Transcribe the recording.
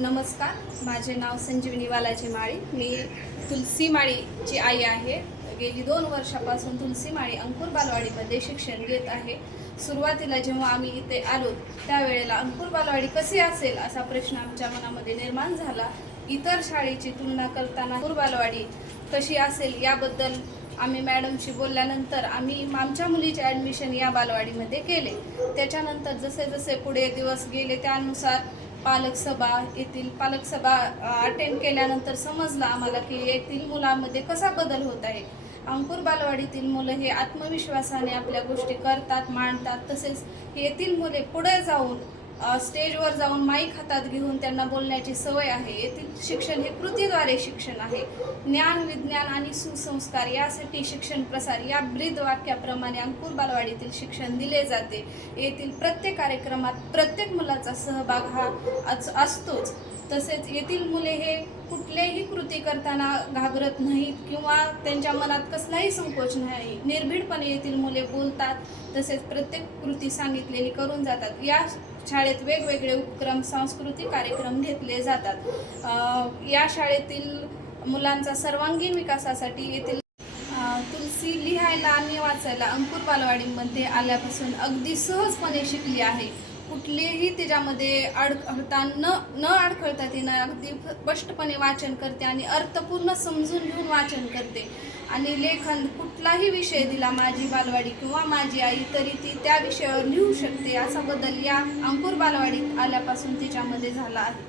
नमस्कार, माझे नाव संजीवनी वालाची माळी. मी तुलसी माळीची आई आहे. गेली 2 वर्षापासून तुलसी माळी अंकुर बालवाडीमध्ये शिक्षण घेत आहे. सुरुवातीला जेव्हा आम्ही इथे आलो त्यावेळेला अंकुर बालवाडी कशी असेल असा प्रश्न आमच्या मनामध्ये निर्माण झाला. इतर शाळेची तुलना करताना अंकुर बालवाडी कशी असेल याबद्दल आम्ही मॅडमशी बोलल्यानंतर आम्ही आमच्या मुलीचे ॲडमिशन या बालवाडीमध्ये केले. त्याच्यानंतर जसे जसे पुढे दिवस गेले त्यानुसार पालक सभा अटेंड केल्यानंतर समजलं आम्हाला की येथील मुलांमध्ये कसा बदल होत आहे. अंकुर बालवाडीतील मुलं हे आत्मविश्वासाने आपल्या गोष्टी करतात, मांडतात. तसेच येथील मुले पुढे जाऊन स्टेजवर जाऊन माईक हातात घेऊन त्यांना बोलण्याची सवय आहे. येथील शिक्षण हे कृतीद्वारे शिक्षण आहे. ज्ञान, विज्ञान आणि सुसंस्कार यासाठी शिक्षण प्रसार या ब्रीद वाक्याप्रमाणे अंकुर बालवाडीतील शिक्षण दिले जाते. येथील प्रत्येक कार्यक्रमात प्रत्येक मुलाचा सहभाग हा असतोच. तसेच येथील मुले हे कुठलेही कृती करताना घाबरत नाहीत किंवा त्यांच्या मनात कसलाही संकोच नाही. निर्भीडपणे येथील मुले बोलतात. तसेच प्रत्येक कृती सांगितलेली करून जातात. या शाळेत वेगवेगळे उपक्रम, सांस्कृतिक कार्यक्रम घेतले जातात. या शाळेतील मुलांचा सर्वांगीण विकासासाठी येथील तुलसी लिहायला आणि वाचायला अंकुर बालवाडीमध्ये आल्यापासून अगदी सहजपणे शिकली आहे. कुठलेही त्याच्यामध्ये न अडखळता तिनं अगदी स्पष्टपणे वाचन करते आणि अर्थपूर्ण समजून घेऊन वाचन करते. आणि लेखन कुठलाही विषय दिला, माझी बालवाडी किंवा माझी आई, तरी ती त्या विषयावर लिहू शकते. असा बदल या अंकुर बालवाडीत आल्यापासून तिच्यामध्ये झाला आहे.